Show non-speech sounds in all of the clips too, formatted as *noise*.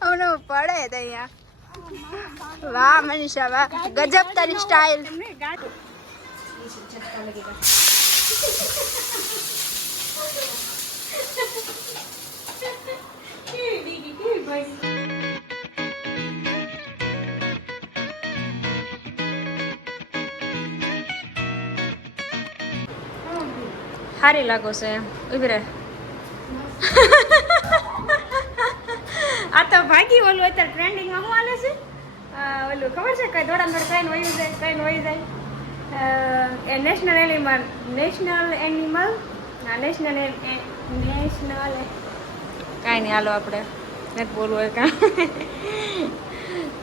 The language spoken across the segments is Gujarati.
અમને પડે તો અહીંયા વાહ મનીષા વાહ ગજબ તારી સ્ટાઇલ સારી લાગો છે એમ ઊભી આ તો ભાગી ઓલું અત્યારે ટ્રેન્ડિંગમાં શું હાલે છે ઓલું ખબર છે કઈ દોડા દોડ કઈ વહી જાય કઈ વહી જાય એ નેશનલ એનિમલ નેશનલ એનિમલ ના નેશનલ નેશનલ કાંઈ નહીં હાલો આપણે નથી બોલવું કાં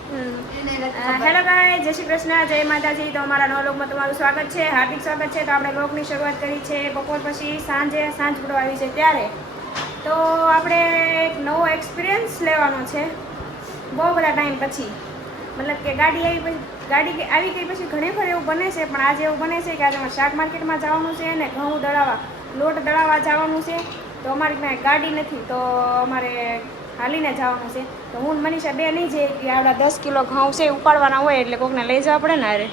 હેલો ગાય જય શ્રી કૃષ્ણ, જય માતાજી. તો અમારા નવ તમારું સ્વાગત છે, હાર્દિક સ્વાગત છે. તો આપણે લોકની શરૂઆત કરી છે બપોર પછી સાંજે સાંજ પડવા આવી છે ત્યારે. તો આપણે એક નવો એક્સપિરિયન્સ લેવાનો છે બહુ બધા ટાઈમ પછી. મતલબ કે ગાડી આવી પછી, ગાડી આવી ગઈ પછી ઘણી વાર એવું બને છે, પણ આજે એવું બને છે કે આજે શાક માર્કેટમાં જવાનું છે ને ઘઉં દળાવવા, લોટ દળાવવા જવાનું છે. તો અમારી પાસે ગાડી નથી, તો અમારે હાલીને જવાનું છે. તો હું મનીષા બે નહીં જઈએ કે આવડા દસ કિલો ઘઉં છે ઉપાડવાના હોય એટલે કોકને લઈ જવા પડે ને અરે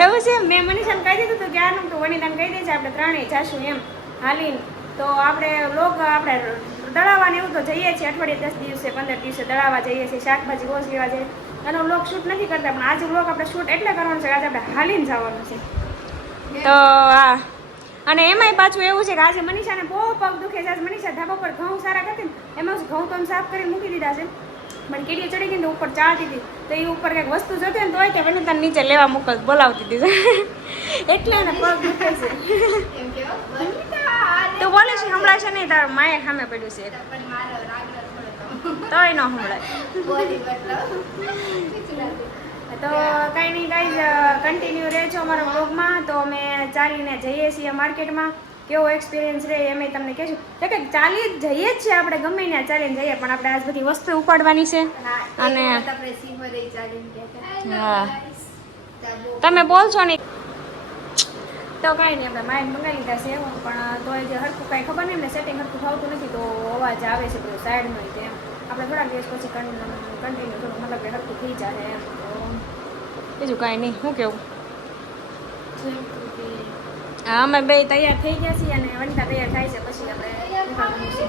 એવું છે મેં મનીષાને કહી દીધું હતું કે આનું તો વનિતાને કહી દેજે આપણે ત્રણેય જાશું એમ. હાલીને. તો આપણે લોક આપણે દળાવવાને એવું તો જઈએ છીએ અઠવાડિયે દસ દિવસે પંદર દિવસે દળાવવા જઈએ છીએ શાકભાજી રોજ લેવા જઈએ એનો લોક શૂટ નથી કરતા પણ આજે લોક આપણે શૂટ એટલે કરવાનું છે આજે આપણે હાલીને જવાનું છે. તો આ અને એમાંય પાછું એવું છે કે આજે મનીષાને બહુ પગ દુખે છે. આજે મનીષા ધાબા પર ઘઉં સારા કરતી ને એમાં ઘઉં તો સાફ કરીને મૂકી દીધા છે. પણ કીડીઓ ચડી ગઈ ને ઉપર ચાળતી હતી તો એ ઉપર કંઈક વસ્તુ જોતી ને તોય કે વેનુ નીચે લેવા મોકલ, બોલાવતી હતી. એટલે એને પગ દુખે છે. તો બોલે છે હમણાં છે નહીં, તારું માએ સામે પડ્યું છે. તોય ન સંભળાય. તો કાંઈ નહીં ગાઈઝ કન્ટિન્યુ રહેજો અમારા બ્લોગમાં તો અમે ચાલીને જઈએ છીએ માર્કેટમાં. કેવો એક્સપિરિયન્સ રહે એમ તમને કહેશું તો કે ચાલી જઈએ જ છીએ આપણે ગમે ત્યાં ચાલીને જઈએ પણ આપણે આજ બધી વસ્તુ ઉપાડવાની છે. અને હા. તમે બોલશો નહીં. તો કાંઈ નહીં આપણે માઇન્ડ મંગાવી લીધા છે એવું પણ તો જે હરખું કાંઈ ખબર નહીં એમને સેટિંગ હરખું થતું નથી તો અવાજ આવે છે બધું સાઈડમાં તે એમ આપણે થોડા દિવસ પછી કન્ટિન્યુ થોડું મતલબ કે હરખું થઈ જાય એમ. તો બીજું કાંઈ નહીં. શું કેવું? હા અમે બે તૈયાર થઈ ગયા છીએ અને વનિતા તૈયાર થાય છે પછી આપણે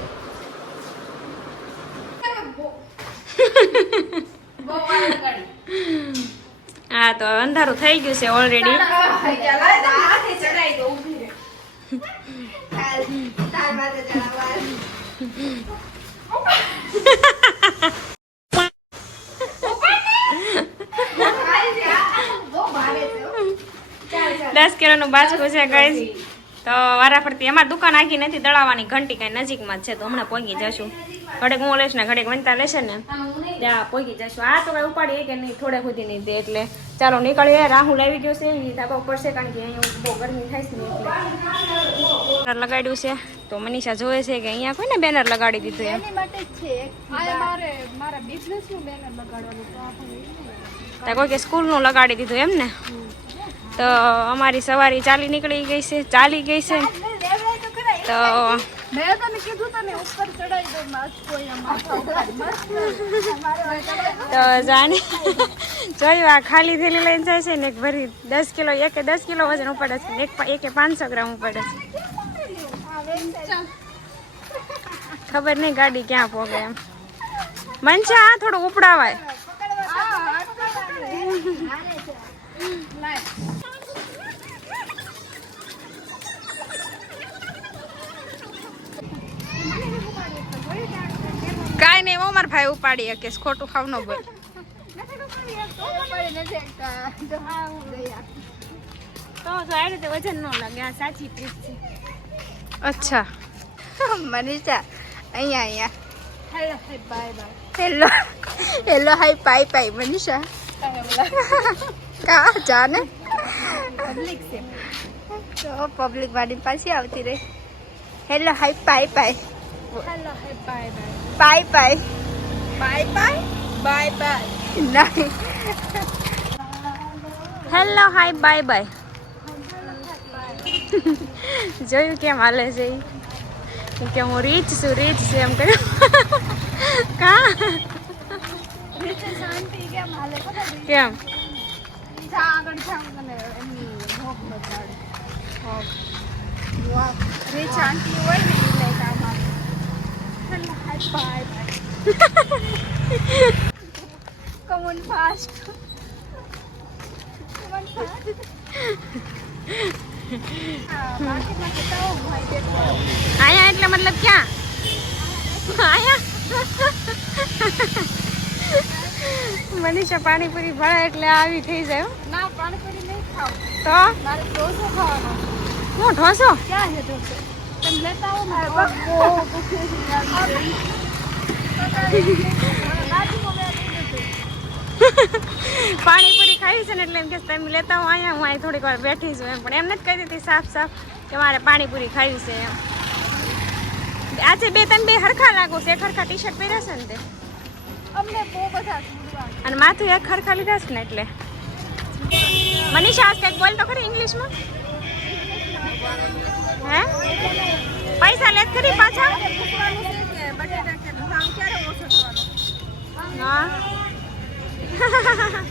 હા તો અંધારું થઈ ગયું છે ઓલરેડી *laughs* દસ કિલોનું બાજકું છે ગઈ તો વારાફરતી એમાં દુકાન આખી નથી દળાવવાની ઘંટી કઈ નજીકમાં જ છે તો હમણાં પહોંચી જશું. ઘડેક હું લઈશ ને ઘડેક વનતા લેશે ને ત્યાં પહોંચી જશું. આ તો કઈ ઉપાડીએ કે નહીં થોડે સુધી નહીં દે એટલે. ચાલો નીકળીએ રાહુલ આવી ગયો છે એ ધાબા ઉપર છે કારણ કે અહીંયા બહુ ગરમી થાય છે એટલે. બેનર લગાડ્યું છે તો મનીષા જોવે છે કે અહીંયા કોઈને બેનર લગાડી દીધું એમ. ત્યાં કોઈ કે સ્કૂલનું લગાડી દીધું એમ ને? તો અમારી સવારી ચાલી નીકળી ગઈ છે ચાલી ગઈ છે. તો તો જાણી જોયું આ ખાલી થેલી લઈને જાય છે ને એક ભરી દસ કિલો એકે દસ કિલો વજન ઉપાડે છે. એક એકે પાંચસો ગ્રામ ઉપાડે છે. ખબર નહીં ગાડી ક્યાં પોગે એમ. મનસા આ થોડું ઉપડાવાય કાંઈ ભાઈ ઉપાડી શકે ખોટું ખાવ ન *laughs* બોલ. આ રીતે વજન ન લાગે આ સાચી છે. અચ્છા. મનીષા અહીંયા અહીંયા. Hello bye bye hello hello hi પાય પાઈ મનીષા. કા જાને? પબ્લિક છે. તો પબ્લિક વાળી પાછી આવતી રહી. હેલો હાય પાય પાય હેલો હાય બાય બાય પાય પાઈ બાય બાય બાય બાય નહીં હેલો હાય બાય બાય જોયું કેમ હાલે છે? કે હું રીચ છું રીચ છું એમ કર્યું. *laughs* કા? કેમ? રીચ આંટી હોય ને એટલે કામ આવે. Bye bye come on fast Come on fast. દેખો આયા એટલે મતલબ ક્યાં? આયા? મનીષા પાણીપુરી ભળે એટલે આવી થઈ જાય ના પાણીપુરી નહીં ખાવ. તો? મારે ઢોસો ખાવાનો. હું ઢોસો? ક્યાં છે ઢોસો? તમે લેતા આવો *laughs* પાણીપુરી ખાઈ છે ને એટલે એમ કે તમે લેતા હું અહીંયા હું અહીં થોડીક વાર બેઠી છું એમ. પણ એમ નથી કહી દીધી સાફ સાફ કે મારે પાણીપુરી ખાવી છે એમ. આજે બે ત્રણ બે હરખા લાગો છે હરખા ટી શર્ટ પહેર્યા છે ને તે? અમને બહુ બધા અને માથું એક હરખા લીધા છે ને એટલે? મનીષા આજ કંઈક બોલ તો ખરી ઇંગ્લિશમાં? હે? પૈસા લેત ખરી પાછા? ક્યારે ઓછો થવાનો હા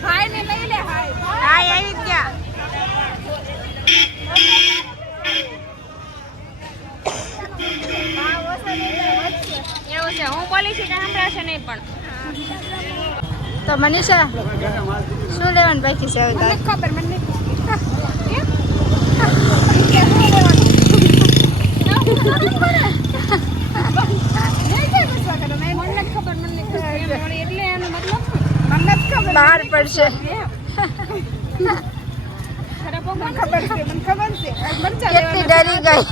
ભાઈ ને લઈ લે હાય આવી ગયા એવું છે હું બોલી છું કે સંભળાશે નહીં પણ તો મનીષા શું લેવાનું બાકી છે હવે ખબર મને બહાર પડશે. કેટલી ડરી ગઈ.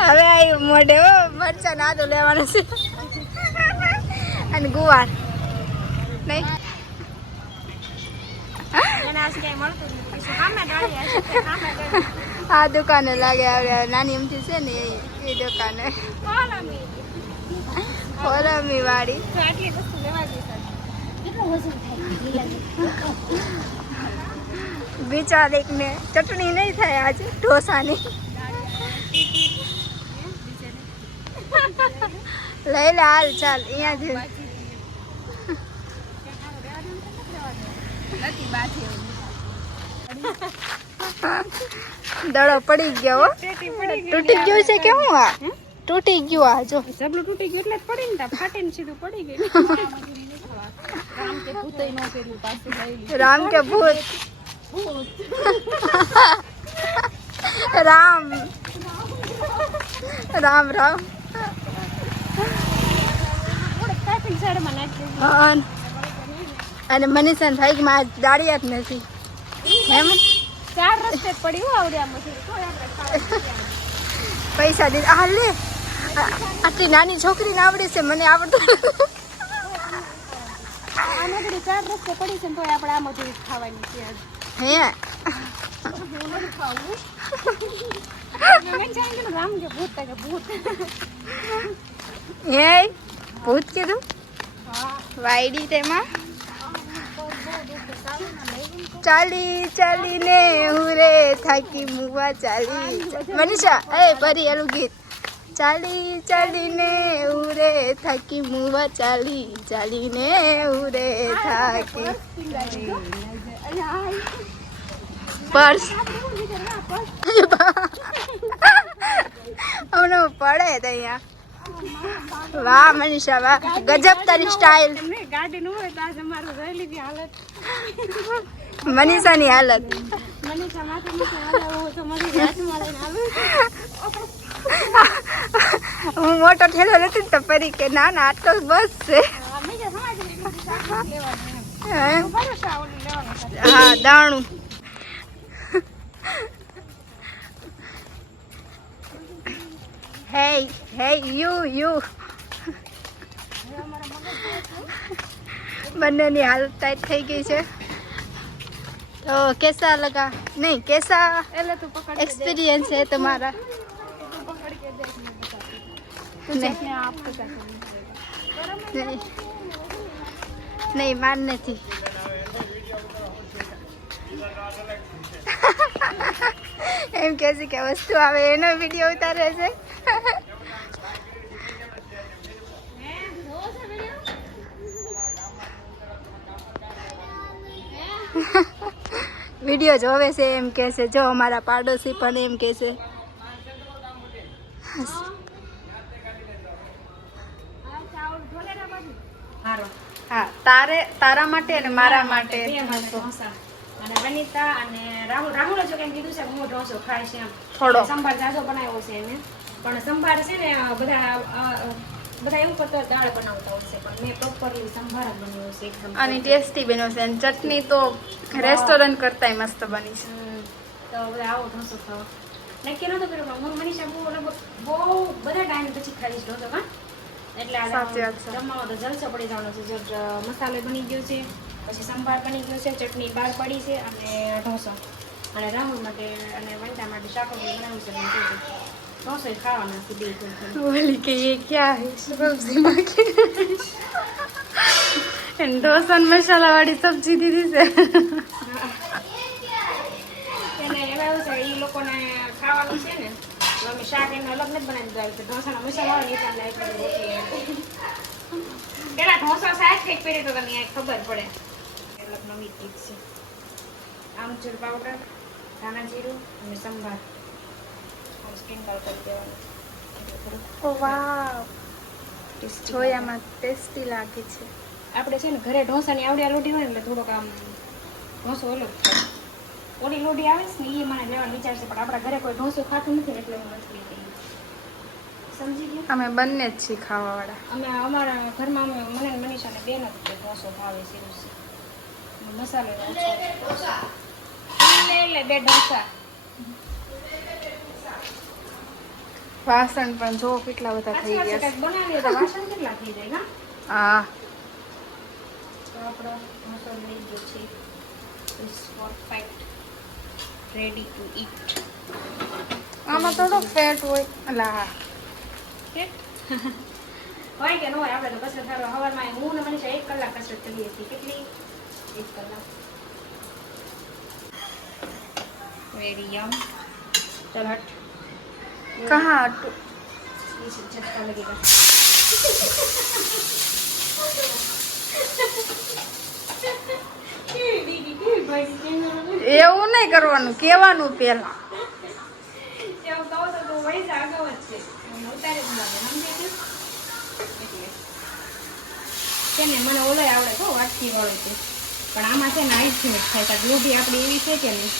હવે આવ્યું મોઢે હો મરચા નાદુ લેવાનું છે. અને ગુવાર. નહીં? તે આ દુકાને લાગે નાની એમથી છે ને એ દુકાને. કોલમી ઓરમી વાળી તો આટલી વસ્તુ લેવા ગઈ બિચારીને ચટણી નહીં થાય આજે ઢોસાની લઈ લે હાલ ચાલ અહીંયાથી દડો પડી ગયો હો પેટી પડી ગઈ તૂટી ગયું છે કે હું આ તૂટી ગયું આ જો. જબલું તૂટી ગયું એટલે પડી ને ફાટીને સીધું પડી ગયું. રામ કે ભૂત. રામ. રામ રામ. અન. મનીષા ભાઈ માં દાડિયા જ નથી. એમ? ચાર રસ્તે પડ્યું આવડ્યા પૈસા દીધા. હા લે. આટલી નાની છોકરીને આવડે છે મને આવડતું નથી. આ નગરી ચાર રસ્તે પડી છે ને તોય આપણે આમાંથી જ ખાવાની છે. હે? ભૂત કે ભૂત. હે? ભૂત કીધું? વાયડી તેમાં ચાલી ચાલીને હું રે થાકી મુવા ચાલી. મનીષા એ પરી એનું ગીત. ચાલી ચાલીને હું રે થાકી મુવા ચાલી ચાલીને હું રે થાકી પર્સ હમણાં પડે તો અહીંયા વાહ મનીષા વાહ ગજબ તારી સ્ટાઇલ તમને ગાડી નું હોય તો આજે અમારું જોઈ લીધી હાલત મનીષાની હાલત મનીષા માથે નીચે હાલે હું તો મારી હાથમાં લઈને આવું હું મોટો ઠેલો નથી ને તો પરી કે ના ના આટલો બસ છે હે? છે. દાણું હે હે યુ યુ બંનેની હાલત ટાઈટ થઈ ગઈ છે તો કેસા લગા નહીં કેસા એટલે તું પકડ एक्सपीरियंस है तुम्हारा नहीं આપ તો नहीं नहीं मान નથી એમ કહે છે કે વસ્તુ આવે એનો વિડીયો ઉતારે છે વિડીયો જોવે છે એમ કહે છે જો અમારા પાડોશી પણ એમ કહે છે હા તારે તારા માટે અને મારા માટે અને વનિતા અને રાહુલ. રાહુલે જો કેમ કીધું છે કે હું ઢોસો છે એમ. થોડો. સંભાર જાજો બનાવ્યો છે એને. પણ સંભાર છે ને બધા બધા એવું કરતા દાળ બનાવતા છે. પણ મેં પ્રોપરલી સંભાર બનાવ્યો છે એકદમ અને ટેસ્ટી બન્યો છે. અને ચટણી તો રેસ્ટોરન્ટ કરતાંય મસ્ત બની છે. તો બધા આવો ઢોસો ખાવા. નક્કી નહોતું કર્યું પણ હું મનીષા બહુ બહુ બધા ટાઈમ પછી ખાઈશ ઢોસો હા? એટલે જમવાનો તો જલસો પડી જવાનો છે. મસાલો બની ગયો છે પછી સંભાર બની ગયો છે ચટણી બહાર પડી છે અને ઢોસો. અને રાહુલ માટે અને વંટા માટે શાકભાજી બનાવ્યું છે. ઢોસો ખાવાના કે એ ક્યાં હે? સબ્જીમાં કે ઢોસા મસાલા વાળી સબ્જી દીધી છે. એને એવું છે એ લોકોને ખાવાનું છે ને અમે શાક એને અલગ નથી બનાવી દીધું છે ઢોસાનો મસાલો આવે ને એ પેલા ઢોસા શાક કંઈક પહેરી તો તમને ખબર પડે. અલગ નવી ટીપ છે. આમચૂર પાવડર ધાણા જીરું અને સંભાર. સ્પ્રિંકલ કરી દેવાનું. જોયામાં ટેસ્ટી લાગે. છે. આપણે છે ને ઘરે ઢોસાની આવડિયા લોટી હોય ને એટલે થોડોક આમ ઢોસો અલગ થાય. ઓલી લોટી આવે છે ને એ મને લેવાનો વિચાર છે પણ આપણા ઘરે કોઈ ઢોસું ખાતું નથી એટલે હું નથી લેતી. સમજી ગયા? અમે બંને જ છીએ ખાવાવાળા. અમે અમારા ઘરમાં અમે મને મનીષાને બેન જ ઢોસો ભાવે છે મસાલો એનો ઓછો લે લે બે ઢોસા. વાસણ પણ જો કેટલા બધા થઈ ગયા છે. બનાવીએ તો વાસણ કેટલા થઈ જાય હા? આપણો મસાલો લઈ ગયો છે. Perfect રેડી ટુ ઈટ આમાં થોડો ફેટ હોય અલા હા *laughs* હોય કે ન હોય આપણે તો કસરત કરવા સવારમાં હું ને મનીષા એક કલાક કસરત કરીએ છીએ કેટલી એક કલાક વેરી યમ ચલ હટ કહા હટું इसे झटका लगेगा *laughs* એવું નહીં કરવાનું કહેવાનું પેલા છે ને મને ઓલો આવડે તો વાટકી વાળું છે પણ આમાં છે ને આઈસ થાય કારણ લોઢી આપણી એવી છે કે નહીં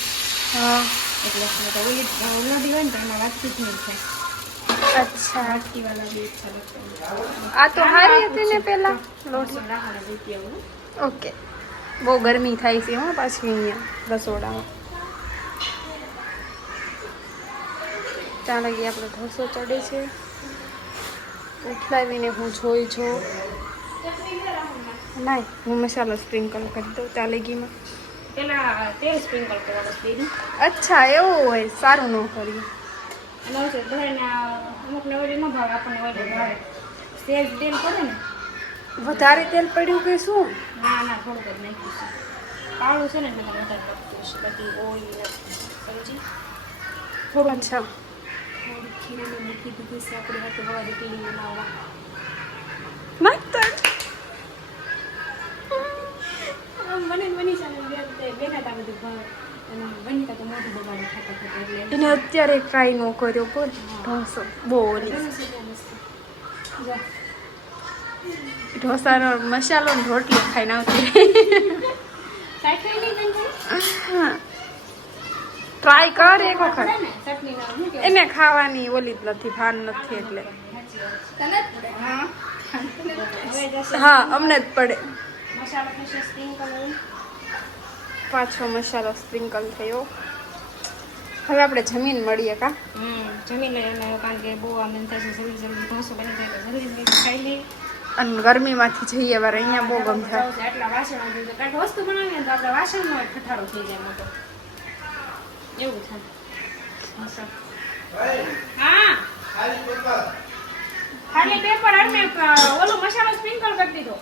એટલે નહીં તો ઓલી લોઢી હોય ને તો એમાં વાટકી જ નહીં થાય અચ્છા વાટકી વાળા બી આ તો હારી હતી ને પેલા લોટ ઓકે બહુ ગરમી થાય છે હા પાછી અહીંયા રસોડામાં. ત્યાં લગી આપણે ઢોસો ચડે છે. ઉઠલાવીને હું જોઈ જો ના હું મસાલો સ્પ્રિંકલ કરી દઉં ત્યાં લગીમાં પેલા તેલ સ્પ્રિંકલ કરવાનું છે અચ્છા એવું હોય સારું ન કરીએ. અમુક હોય ભાવ આપણને ઓલી ભાવે. સેજ તેલ પડે ને વધારે તેલ પડ્યું કે શું? ના ના થોડુંક જ નાખ્યું છે. કાળું છે ને એટલે મને વધારે પડતું છે બધી ઓઇલ સમજી? થોડું અચ્છા. થોડી ખીરેલી મૂકી દીધી છે આપણી હાથે હવા પીલી બનાવવા માસ્તર મને મની ચાલે બેના તા બધું ભાવે. એને અત્યારે ટ્રાય ન કર્યો બોલ બહુ ઓલી ઘણું છે બહુ મસ્ત જો ઢોસાનો મસાલો ને રોટલી ખાઈને આવતી ટ્રાય કર એક વખત? એને ખાવાની ઓલી જ નથી ભાન નથી એટલે. હા. અમને જ પડે. પાછો મસાલો સ્પ્રિંકલ થયો. હવે આપણે જમીન મળીએ કા? હમ જમી લઈએ કારણ કે બહુ આમ થશે જલ્દી જલ્દી ઢોસો બની જાય જલ્દી જલ્દી ખાઈ લઈએ. અને ગરમીમાંથી જઈએ વાર અહીંયા બહુ ગમશે આટલા વાસણો કારણ કે વસ્તુ બનાવીએ તો આપણે વાસણમાં કઠારો થઈ જાય મોટો. એવું થાય. હા. ખાલી પેપર અને ઓલો મસાલો સ્પ્રિંકલ કરી દીધો.